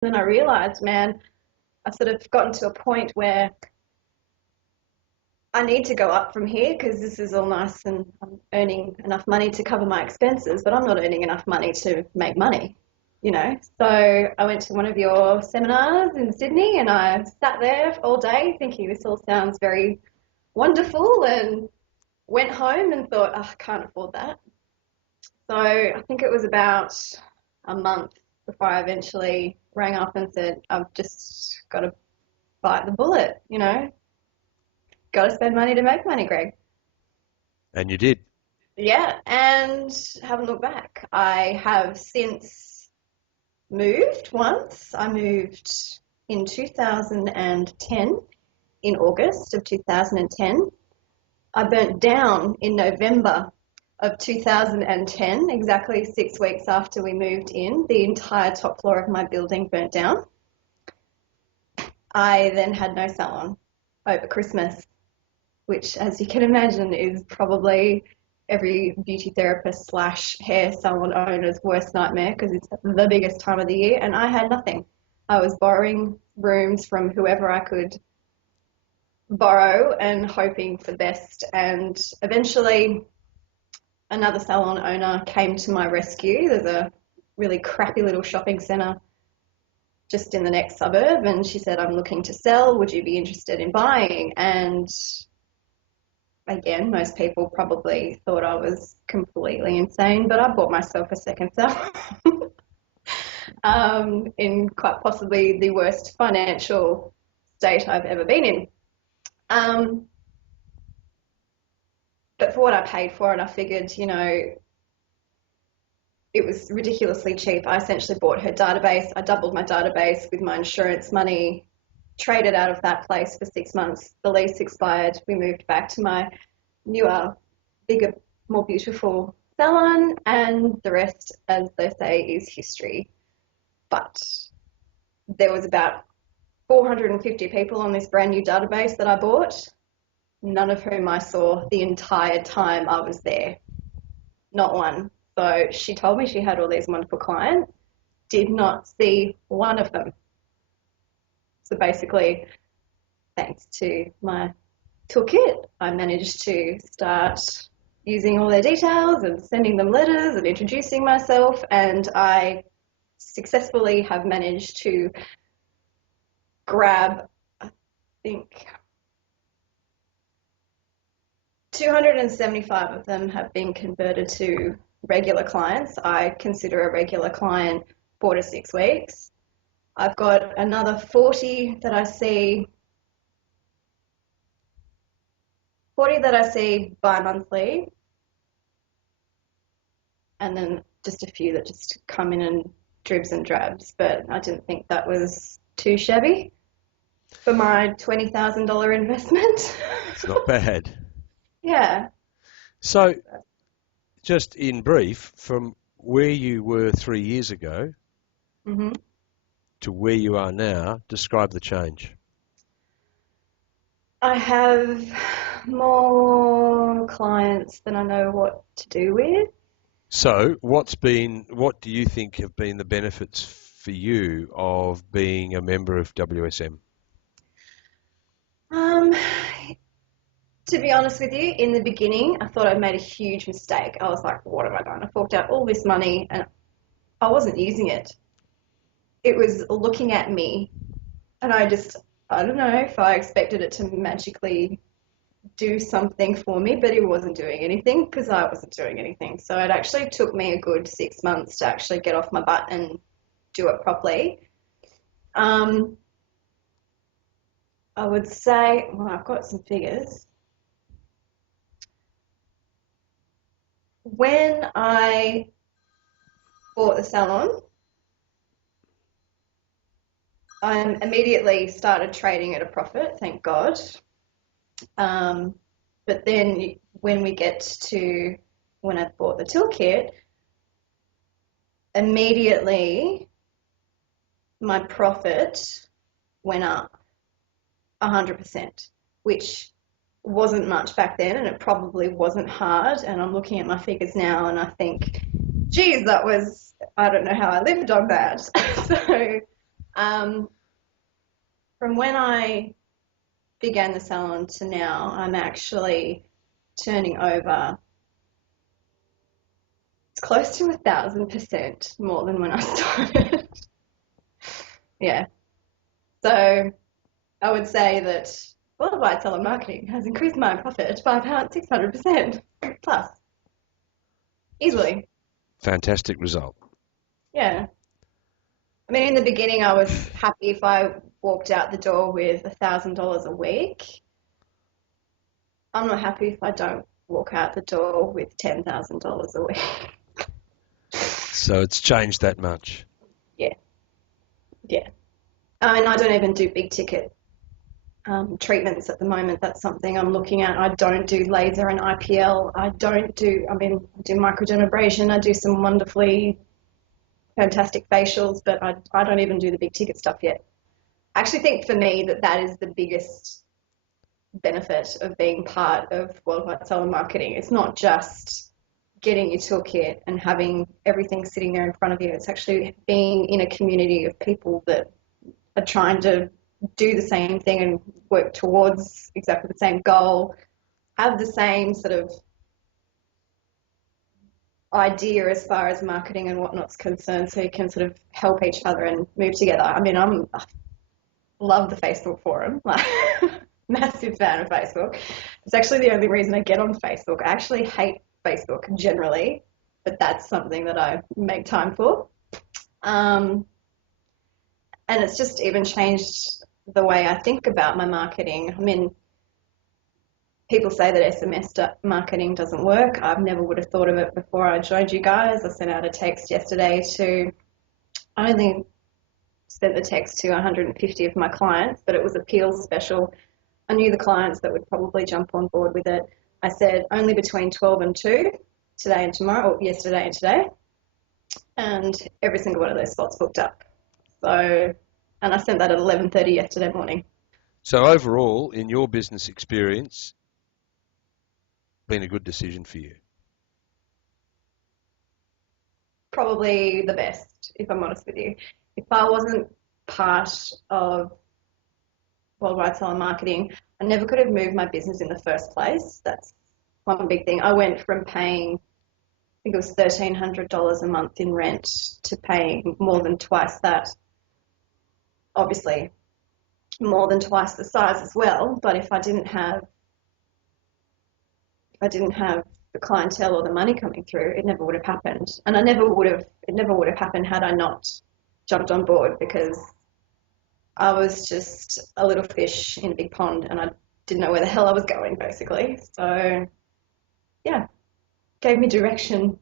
then I realized, man, I've sort of gotten to a point where I need to go up from here because this is all nice and I'm earning enough money to cover my expenses, but I'm not earning enough money to make money, you know. So I went to one of your seminars in Sydney and I sat there all day thinking this all sounds very wonderful, and went home and thought, oh, I can't afford that. So I think it was about a month before I eventually rang up and said, I've just got to bite the bullet, you know. Got to spend money to make money, Greg. And you did. Yeah, and haven't looked back. I have since moved once. I moved in 2010, in August of 2010. I burnt down in November of 2010, exactly 6 weeks after we moved in. The entire top floor of my building burnt down. I then had no salon over Christmas, which, as you can imagine, is probably every beauty therapist / hair salon owner's worst nightmare because it's the biggest time of the year, and I had nothing. I was borrowing rooms from whoever I could borrow and hoping for the best, and eventually another salon owner came to my rescue. There's a really crappy little shopping centre just in the next suburb, and she said, I'm looking to sell, would you be interested in buying? And again, most people probably thought I was completely insane, but I bought myself a second cell in quite possibly the worst financial state I've ever been in. But for what I paid for, and I figured, you know, it was ridiculously cheap. I essentially bought her database. I doubled my database with my insurance money, traded out of that place for 6 months. The lease expired. We moved back to my newer, bigger, more beautiful salon, and the rest, as they say, is history. But there was about 450 people on this brand new database that I bought, none of whom I saw the entire time I was there. Not one. So she told me she had all these wonderful clients, did not see one of them. So basically, thanks to my toolkit, I managed to start using all their details and sending them letters and introducing myself, and I successfully have managed to grab, I think, 275 of them have been converted to regular clients. I consider a regular client 4 to 6 weeks. I've got another 40 that I see bi-monthly, and then just a few that just come in and dribs and drabs, but I didn't think that was too shabby for my $20,000 investment. It's not bad. Yeah. So, just in brief, from where you were 3 years ago to where you are now, describe the change. I have more clients than I know what to do with. So, what do you think have been the benefits for you of being a member of WSM? To be honest with you, in the beginning, I thought I'd made a huge mistake. I was like, what have I done? I forked out all this money and I wasn't using it. It was looking at me, and I don't know if I expected it to magically do something for me, but it wasn't doing anything because I wasn't doing anything. So it actually took me a good 6 months to actually get off my butt and do it properly. I would say, well, I've got some figures. When I bought the salon, I immediately started trading at a profit, thank God. But then when I bought the toolkit, immediately my profit went up 100%, which wasn't much back then, and it probably wasn't hard. And I'm looking at my figures now and I think, geez, I don't know how I lived on that. So From when I began the salon to now, I'm actually turning over. It's close to 1,000% more than when I started. Yeah. So I would say that worldwide salon marketing has increased my profit by about 600% plus, easily. Fantastic result. Yeah. I mean, in the beginning, I was happy if I walked out the door with $1,000 a week. I'm not happy if I don't walk out the door with $10,000 a week. So it's changed that much. Yeah. Yeah. I mean, I don't even do big ticket treatments at the moment. That's something I'm looking at. I don't do laser and IPL. I do microdermabrasion. I do some wonderfully fantastic facials, but I don't even do the big ticket stuff yet. I actually think for me that is the biggest benefit of being part of worldwide salon marketing. It's not just getting your toolkit and having everything sitting there in front of you. It's actually being in a community of people that are trying to do the same thing and work towards exactly the same goal, have the same sort of idea as far as marketing and whatnot's concerned, so you can sort of help each other and move together. I mean, I love the Facebook forum, like massive fan of Facebook. It's actually the only reason I get on Facebook. I actually hate Facebook generally, but that's something that I make time for. And it's just even changed the way I think about my marketing. I mean, people say that SMS marketing doesn't work. I've never would have thought of it before I joined you guys. I sent out a text yesterday I only sent the text to 150 of my clients, but it was appeals special. I knew the clients that would probably jump on board with it. I said only between 12 and 2, today and tomorrow, or yesterday and today. And every single one of those slots booked up. So, and I sent that at 11:30 yesterday morning. So overall, in your business experience, been a good decision for you? Probably the best, if I'm honest with you. If I wasn't part of worldwide salon marketing, I never could have moved my business in the first place. That's one big thing. I went from paying, I think it was $1,300 a month in rent to paying more than twice that. Obviously, more than twice the size as well. But if I didn't have the clientele or the money coming through, it never would have happened. And it never would have happened had I not jumped on board, because I was just a little fish in a big pond and I didn't know where the hell I was going, basically. So, yeah, gave me direction